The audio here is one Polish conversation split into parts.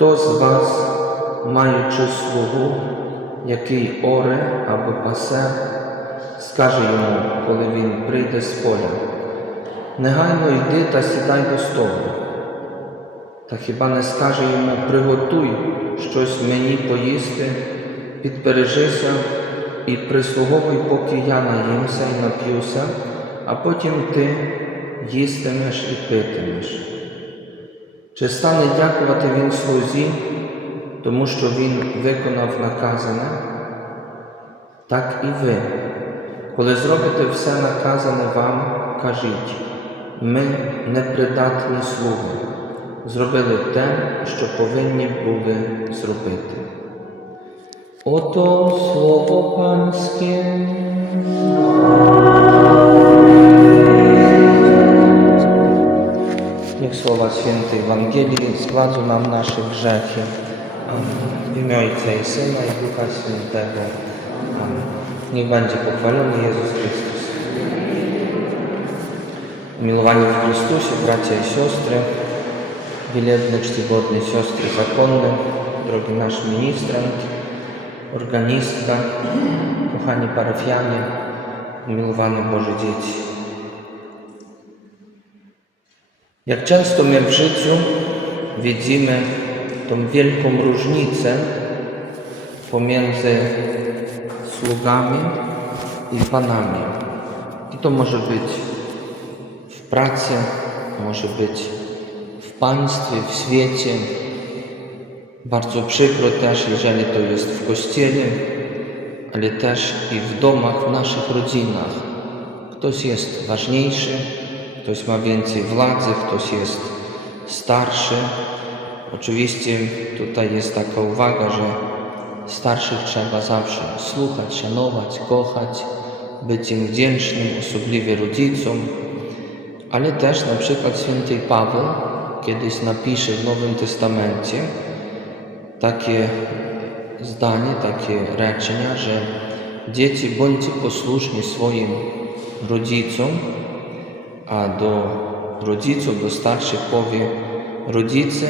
хто з вас, маючи слугу, який оре або пасе, скаже йому, коли він прийде з поля, негайно йди та сідай до столу. Та хіба не скаже йому приготуй щось мені поїсти, підбережися і прислуговуй, поки я наїмся і нап'юся, а потім ти їстимеш і питимеш. Чи стане дякувати він слузі, тому що він виконав наказане? Так і ви, коли зробите все наказане вам, кажіть, ми непридатні слуги, зробили те, що повинні були зробити. Ото слово панське. Niech słowa świętej Ewangelii zgładzą nam nasze grzechy. W imię Ojca i Syna i Ducha Świętego. Amen. Niech będzie pochwalony Jezus Chrystus. Umiłowani w Chrystusie, bracia i siostry, wielebne, czcigodne siostry zakonne, drogi nasz ministrant, organistka, kochani parafianie, umiłowane Boże dzieci. Jak często my w życiu widzimy tą wielką różnicę pomiędzy sługami i panami. I to może być w pracy, może być w państwie, w świecie. Bardzo przykro też, jeżeli to jest w kościele, ale też i w domach, w naszych rodzinach. Ktoś jest ważniejszy, ktoś ma więcej władzy, ktoś jest starszy. Oczywiście tutaj jest taka uwaga, że starszych trzeba zawsze słuchać, szanować, kochać, być im wdzięcznym, osobliwie rodzicom, ale też na przykład święty Paweł kiedyś napisze w Nowym Testamencie takie zdanie, takie reczenia, że dzieci bądźcie posłuszni swoim rodzicom, a do rodziców, do starszych powie rodzice,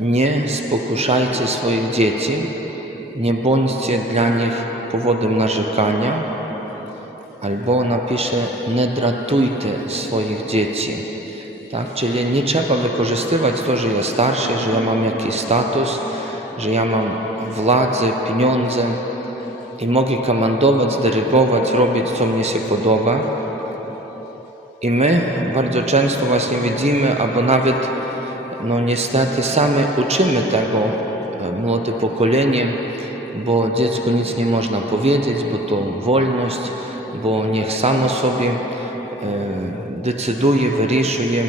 nie spokuszajcie swoich dzieci, nie bądźcie dla nich powodem narzekania, albo napisze nie dratujcie swoich dzieci. Tak? Czyli nie trzeba wykorzystywać to, że ja starszy, że ja mam jakiś status, że ja mam władzę, pieniądze i mogę komandować, dyrygować, robić co mnie się podoba. I my bardzo często właśnie widzimy, albo nawet no niestety sami uczymy tego e, młode pokolenie, bo dziecku nic nie można powiedzieć, bo to wolność, bo niech samo sobie e, decyduje, wyryszuje,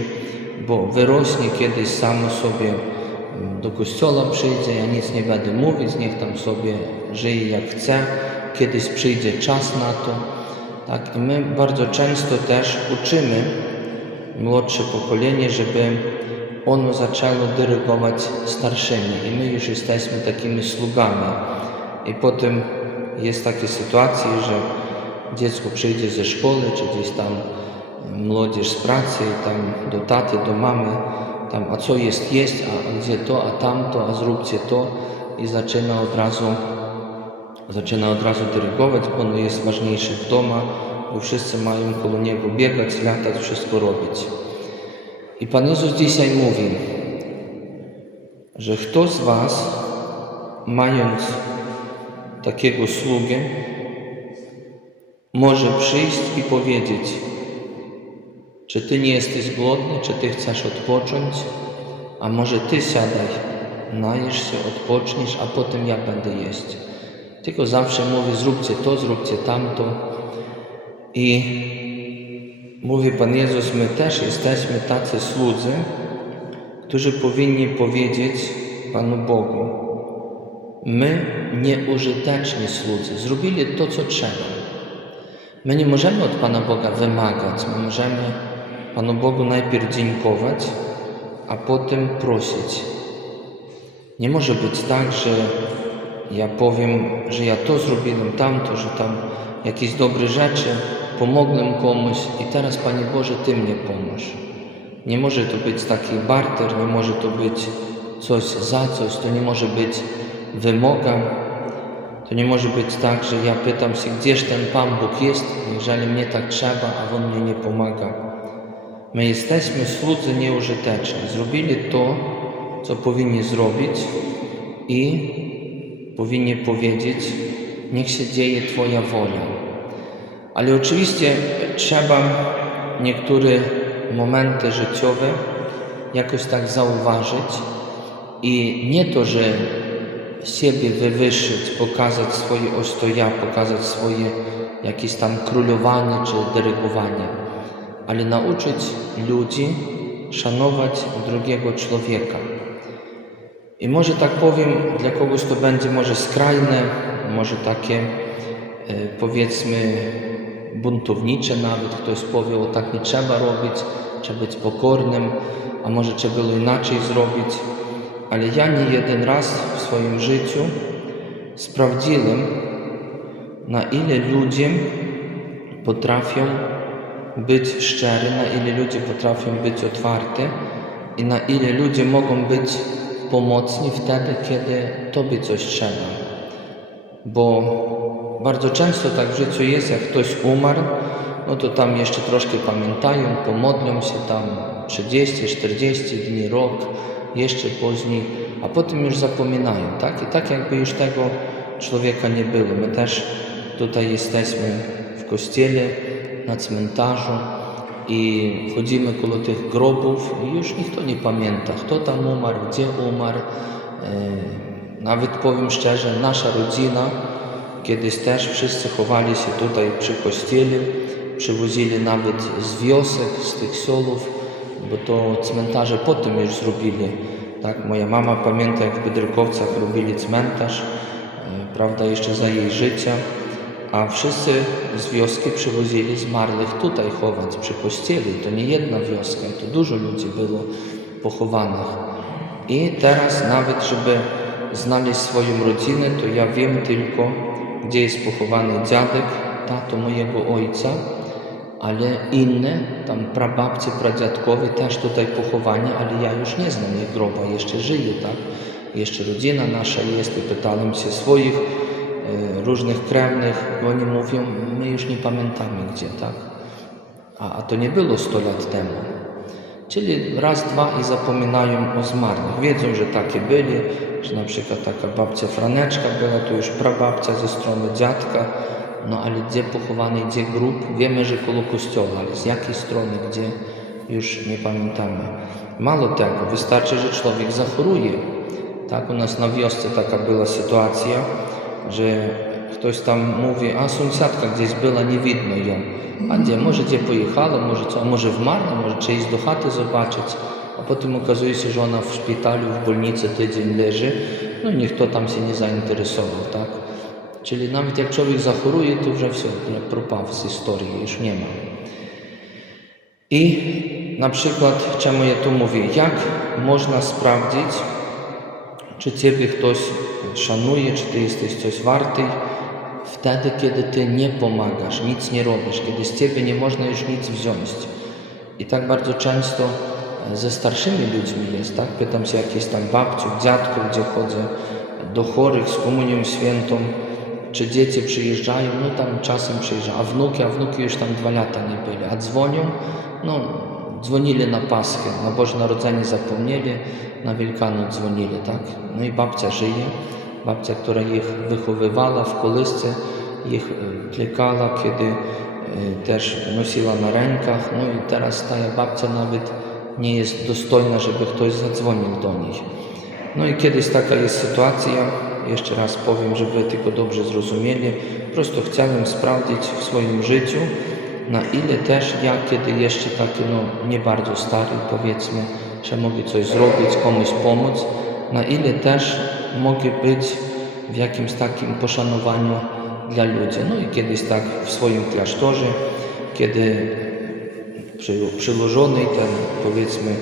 bo wyrośnie kiedyś samo sobie mm, do kościoła przyjdzie, ja nic nie będę mówić, niech tam sobie żyje jak chce, kiedyś przyjdzie czas na to. Tak, i my bardzo często też uczymy młodsze pokolenie, żeby ono zaczęło dyrygować starszymi i my już jesteśmy takimi sługami. I potem jest takie sytuacje, że dziecko przyjdzie ze szkoły, czy gdzieś tam młodzież z pracy, tam do taty, do mamy, tam a co jest jeść, a gdzie to, a tamto, a zróbcie to i zaczyna od razu zaczyna od razu dyrygować, bo ono jest ważniejsze w domu, bo wszyscy mają koło niego biegać, latać, wszystko robić. I Pan Jezus dzisiaj mówi, że kto z Was, mając takiego sługę, może przyjść i powiedzieć, czy Ty nie jesteś głodny, czy Ty chcesz odpocząć, a może Ty siadaj, najesz się, odpoczniesz, a potem ja będę jeść. Tylko zawsze mówię, zróbcie to, zróbcie tamto. I mówi Pan Jezus, my też jesteśmy tacy słudzy, którzy powinni powiedzieć Panu Bogu, my nieużyteczni słudzy, zrobili to, co trzeba. My nie możemy od Pana Boga wymagać, my możemy Panu Bogu najpierw dziękować, a potem prosić. Nie może być tak, że ja powiem, że ja to zrobiłem, tamto, że tam jakieś dobre rzeczy, pomogłem komuś i teraz Panie Boże, Ty mnie pomóż. Nie może to być taki barter, nie może to być coś za coś, to nie może być wymoga. To nie może być tak, że ja pytam się, gdzież ten Pan Bóg jest, jeżeli mnie tak trzeba, a On mnie nie pomaga. My jesteśmy słudzy nieużyteczni. Zrobili to, co powinni zrobić i powinni powiedzieć, niech się dzieje Twoja wola. Ale oczywiście trzeba niektóre momenty życiowe jakoś tak zauważyć i nie to, że siebie wywyższyć, pokazać swoje ostoja, pokazać swoje jakieś tam królowanie czy dyrygowanie, ale nauczyć ludzi szanować drugiego człowieka. I może tak powiem, dla kogoś to będzie może skrajne, może takie e, powiedzmy buntownicze nawet. Ktoś powie, o tak nie trzeba robić, trzeba być pokornym, a może trzeba było inaczej zrobić. Ale ja nie jeden raz w swoim życiu sprawdziłem, na ile ludzie potrafią być szczery, na ile ludzie potrafią być otwarci i na ile ludzie mogą być pomocni wtedy, kiedy Tobie coś trzeba. Bo bardzo często tak w życiu jest, jak ktoś umarł, no to tam jeszcze troszkę pamiętają, pomodlą się tam 30, 40 dni, rok, jeszcze później, a potem już zapominają, tak? I tak jakby już tego człowieka nie było. My też tutaj jesteśmy w kościele, na cmentarzu i chodzimy koło tych grobów i już nikt nie pamięta, kto tam umarł, gdzie umarł. E, Nawet powiem szczerze, nasza rodzina kiedyś też wszyscy chowali się tutaj przy kościele, przywozili nawet z wiosek, z tych solów, bo to cmentarze potem już zrobili. Tak, moja mama pamięta, jak w Bydrykowcach robili cmentarz, e, prawda, jeszcze za jej życia, a wszyscy z wioski przywozili zmarłych tutaj chować przy kościele. To nie jedna wioska, to dużo ludzi było pochowanych. I teraz nawet, żeby znaleźć swoją rodzinę, to ja wiem tylko, gdzie jest pochowany dziadek, tato mojego ojca, ale inne, tam prababcie, pradziadkowie też tutaj pochowani, ale ja już nie znam ich groba, jeszcze żyje, tak? Jeszcze rodzina nasza jest i pytałem się swoich różnych krewnych, bo oni mówią, my już nie pamiętamy gdzie, tak? A, a to nie było 100 lat temu. Czyli raz, dwa i zapominają o zmarłych. Wiedzą, że takie byli, że na przykład taka babcia Franeczka była, to już prababcia ze strony dziadka, no ale gdzie pochowany, gdzie grób? Wiemy, że koło kościoła, ale z jakiej strony, gdzie już nie pamiętamy. Mało tego, wystarczy, że człowiek zachoruje. Tak, u nas na wiosce taka była sytuacja, że ktoś tam mówi, a sąsiadka gdzieś była, nie widno ją. A gdzie? Może gdzie pojechała, może co, może w Marno, może czy iść do chaty zobaczyć. A potem okazuje się, że ona w szpitalu, w bolnicy tydzień leży. No nikt to tam się nie zainteresował, tak? Czyli nawet jak człowiek zachoruje, to już все, пропав z historii, już nie ma. I na przykład, czemu ja tu mówię, jak można sprawdzić, czy Ciebie ktoś szanuje, czy Ty jesteś coś warty, wtedy, kiedy Ty nie pomagasz, nic nie robisz, kiedy z Ciebie nie można już nic wziąć. I tak bardzo często ze starszymi ludźmi jest, tak? Pytam się jakieś tam babciów, dziadków, gdzie chodzę, do chorych z komunią świętą, czy dzieci przyjeżdżają, no tam czasem przyjeżdżają, a wnuki, a wnuki już tam dwa lata nie byli, a dzwonią, no dzwonili na Paschę, na Boże Narodzenie zapomnieli, na Wielkanoc dzwonili, tak? No i babcia żyje, babcia, która ich wychowywała w kolysce, ich e, klikała, kiedy e, też nosiła na rękach, no i teraz ta babcia nawet nie jest dostojna, żeby ktoś zadzwonił do nich. No i kiedyś taka jest sytuacja, jeszcze raz powiem, żeby tylko dobrze zrozumieli, po prostu chciałem sprawdzić w swoim życiu, na ile też ja, kiedy jeszcze taki no, nie bardzo stary, powiedzmy, że mogę coś zrobić, komuś pomóc, na ile też mogę być w jakimś takim poszanowaniu dla ludzi. No i kiedyś tak w swoim klasztorze, kiedy przyłożony ten, powiedzmy,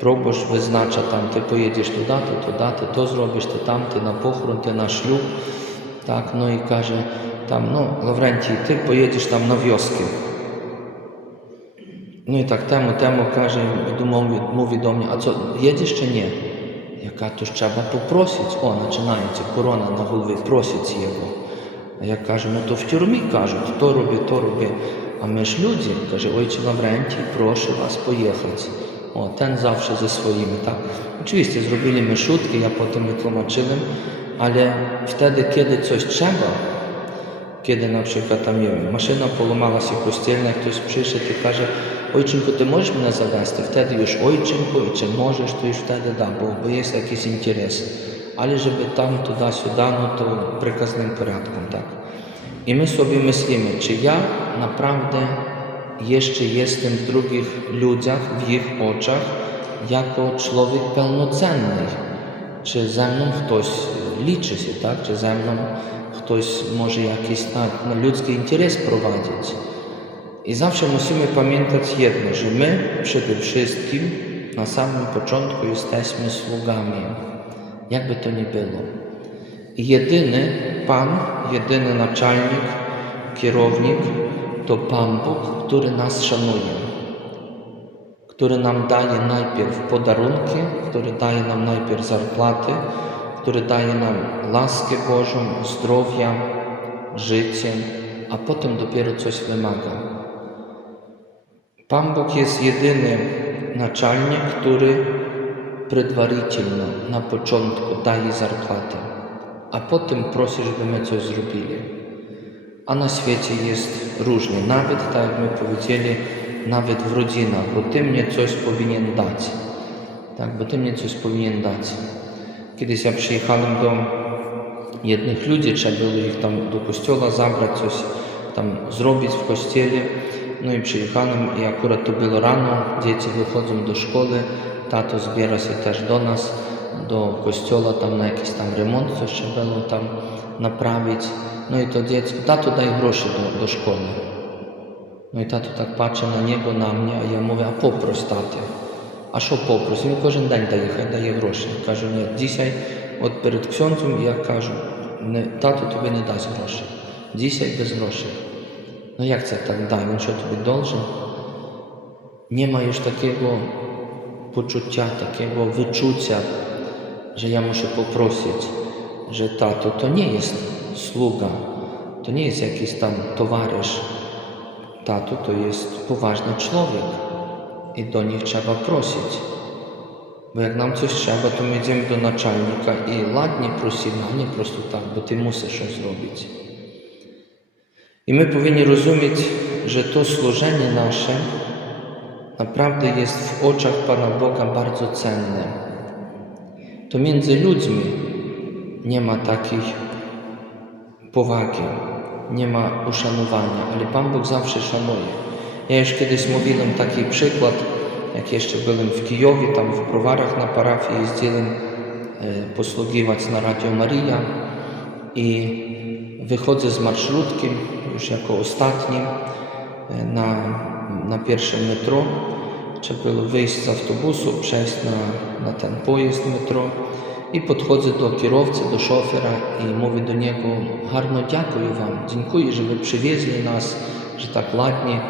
proboszcz wyznacza tam, ty pojedziesz tu datę, tu datę, to zrobisz, to tamty na pochron, ty na ślub, tak, no i każe tam, no, no Laurenci, ty pojedziesz tam na wioskę, Ну і так тему, тему каже, йому ну, відомі, а це їдеш чи ні? Яка то ще попросить, о, починається корона на голові, просить його. А я кажу, ну то в тюрмі кажуть, то роби, то роби. А ми ж люди, каже, ойче Лаврентій, прошу вас поїхати. О, Тен завжди за своїми. так. Очевидно, зробили ми шутки, я потім витлумачили, але втеди киди щось треба, киди, наприклад, там є. Машина поламалася постільна, хтось прийшов і каже, Ойченко, ти можеш мене завести? В те даєш ойченко, і чи можеш, то й в тебе дам, бо, бо є якийсь інтерес. Але ж би там, туди-сюди, ну то приказним порядком. так. І ми собі мислимо, чи я направді jeszcze jestem w в ludziach, w ich oczach, jako człowiek pełnocenny. Czy ze mną ktoś liczy się, tak? Czy ze mną ktoś może jakiś tak, no, ludzki interes prowadzić? I zawsze musimy pamiętać jedno, że my przede wszystkim na samym początku jesteśmy sługami. Jakby to nie było. I jedyny Pan, jedyny naczelnik, kierownik to Pan Bóg, który nas szanuje, który nam daje najpierw podarunki, który daje nam najpierw zarplaty, który daje nam laskę Bożą, zdrowia, życie, a potem dopiero coś wymaga. Pan Bóg jest jedyny naczelnik, który предварительно, na początku daje zarpłatę, a potem prosi, żeby my coś zrobili. A na świecie jest różnie, nawet tak jak my powiedzieli, nawet w rodzinach, bo ty mnie coś powinien dać. Tak, bo ty mnie coś powinien dać. Kiedyś ja przyjechałem do jednych ludzi, trzeba było ich tam do kościoła zabrać, coś tam zrobić w kościele. Było rano, dzieci wychodzą do szkoły, tato zbiera się też do nas, do kościoła, tam na jakiś tam remont, coś trzeba było tam naprawić. No i to dziecko, tato daj groszy do, do szkoły. No i tato tak patrzy na niego, na mnie, a ja mówię, a poproś taty. А що попрось? Він кожен день дає, дає гроші. Кажу, dzisiaj от перед ksiądzem я кажу, тато тобі не дасть гроші. Dzisiaj без грошей. Ну як це так дай, він що тобі должен? Немає ж такого почуття, такого вичуття, що я можу попросити, що тато то не є слуга, то не є якийсь там товариш. Тато то є поважний чоловік і до них треба просити. Бо як нам щось треба, то ми йдемо до начальника і ладні просимо, а не просто так, бо ти мусиш щось робити. I my powinni rozumieć, że to służenie nasze naprawdę jest w oczach Pana Boga bardzo cenne. To między ludźmi nie ma takiej powagi, nie ma uszanowania, ale Pan Bóg zawsze szanuje. Ja już kiedyś mówiłem taki przykład, jak jeszcze byłem w Kijowie, tam w Browarach na parafii jeździłem e, posługiwać na Radio Maria i wychodzę z marszrutkiem, już jako ostatnim, e, na, na pierwszym metro. Trzeba było wyjść z autobusu, przejść na, na ten pojazd metro i podchodzę do kierowcy, do szofera i mówię do niego, гарно дякую вам, dziękuję, że wy przywieźli nas, że tak ładnie.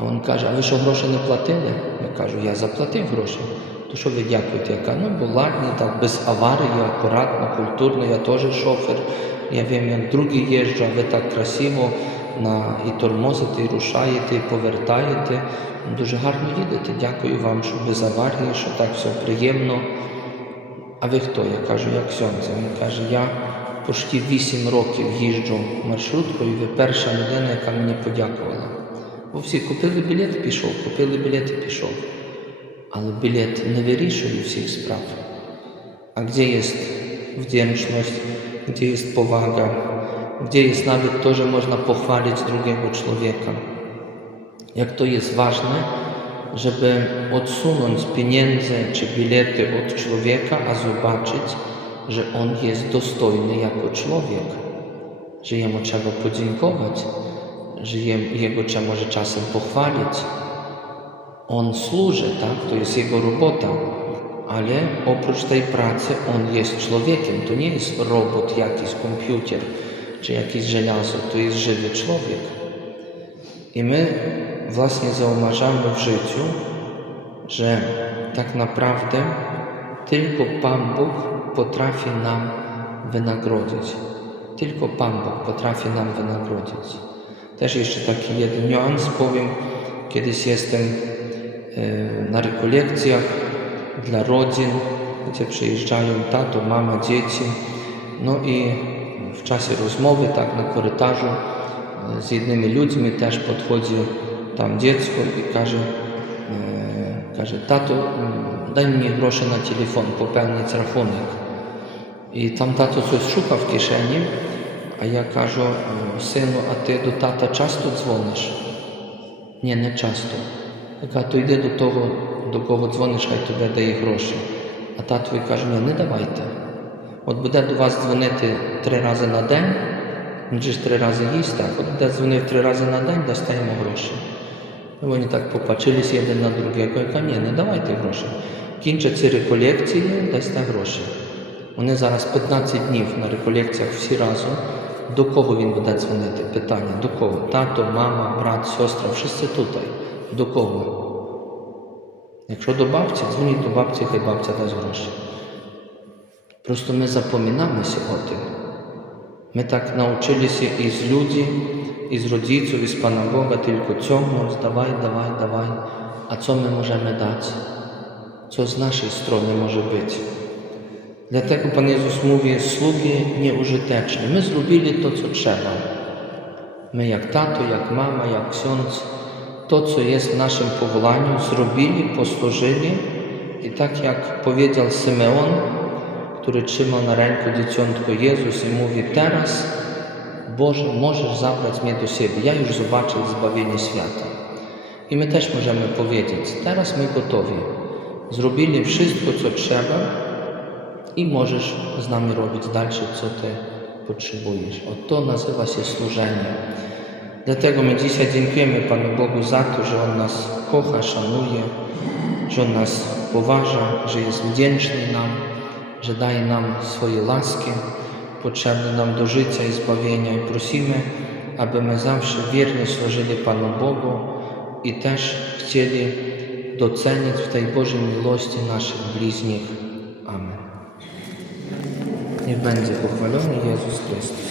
А він каже, а ви що гроші не платили? Я кажу, я заплатив гроші. То що ви дякуєте? Я кажу, ну бо ладні, так без аварії, акуратно, культурно, я теж шофер. Я wiem, другі їжджу, а ви так красиво на, і тормозите, і рушаєте, і повертаєте. Дуже гарно їдете. Дякую вам, що без аварії, що так все приємно. А ви хто? Я кажу, як сьомця. Він каже, я почти 8 років їжджу маршруткою, ви перша людина, яка мені подякувала. Бо всі купили білет, пішов, купили білет і пішов. Але білет не вирішує всіх справ. A gdzie jest wdzięczność, gdzie jest powaga, gdzie jest nawet to, że można pochwalić drugiego człowieka. Jak to jest ważne, żeby odsunąć pieniądze czy bilety od człowieka, a zobaczyć, że on jest dostojny jako człowiek. że Jemu trzeba podziękować, że Jego trzeba może czasem pochwalić. On służy, tak? To jest Jego robota, ale oprócz tej pracy On jest człowiekiem. To nie jest robot, jakiś komputer czy jakieś żelazo, to jest żywy człowiek. I my właśnie zauważamy w życiu, że tak naprawdę tylko Pan Bóg potrafi nam wynagrodzić. Tylko Pan Bóg potrafi nam wynagrodzić. Też jeszcze taki jeden niuans powiem. Kiedyś jestem e, na rekolekcjach gdzie przyjeżdżają tato, mama, dzieci. No i w czasie rozmowy, tak na korytarzu, e, z jednymi ludźmi też podchodzi tam dziecko i każe, e, każe tato, mm, daj mi grosze na telefon, popełnić rachunek. I tam tato coś szuka w kieszeni, a ja кажу, «Е, synu, a ty do tata часто дзвониш? Ні, не часто. Я кажу, то йди до того, до кого дзвониш, хай тобі дає гроші. А татові каже, ні, не давайте. От буде до вас дзвонити три рази на день, він ж три рази їсть, так, от буде дзвонив три рази на день, дасте йому гроші. І вони так попачились один на другого. Я кажу, ні, не давайте гроші. Кінчаться реколекції, дасте гроші. Вони зараз 15 днів на реколекціях всі разом. До кого він буде дзвонити? Питання, до кого? Тато, мама, брат, сестра, всі тут до кого? Якщо до бабці, дзвоніть до бабці, хай бабця дасть гроші. Просто ми запоминаємо сьогодні. Ми так навчилися із людей, із родіців, із Пана Бога, тільки цьому давай, давай, давай. А це ми можемо дати? Це з нашої сторони може бути. Для того Пан Ісус мові, слуги неужитечні. Ми зробили то, що треба. Ми як тато, як мама, як ксьонець, to, co jest w naszym powołaniu, zrobili, posłużyli. I tak jak powiedział Symeon, który trzymał na ręku dzieciątko Jezus i mówi, teraz Boże, możesz zabrać mnie do siebie. Ja już zobaczył zbawienie świata. I my też możemy powiedzieć, teraz my gotowi. Zrobili wszystko, co trzeba, i możesz z nami robić dalsze, co Ty potrzebujesz. O to nazywa się służenie. Dlatego my dzisiaj dziękujemy Panu Bogu za to, że On nas kocha, szanuje, że On nas poważa, że jest wdzięczny nam, że daje nam swoje łaski potrzebne nam do życia i zbawienia. I prosimy, aby my zawsze wiernie służyli Panu Bogu i też chcieli docenić w tej Bożej miłości naszych bliźnich. Amen. Niech będzie pochwalony Jezus Chrystus.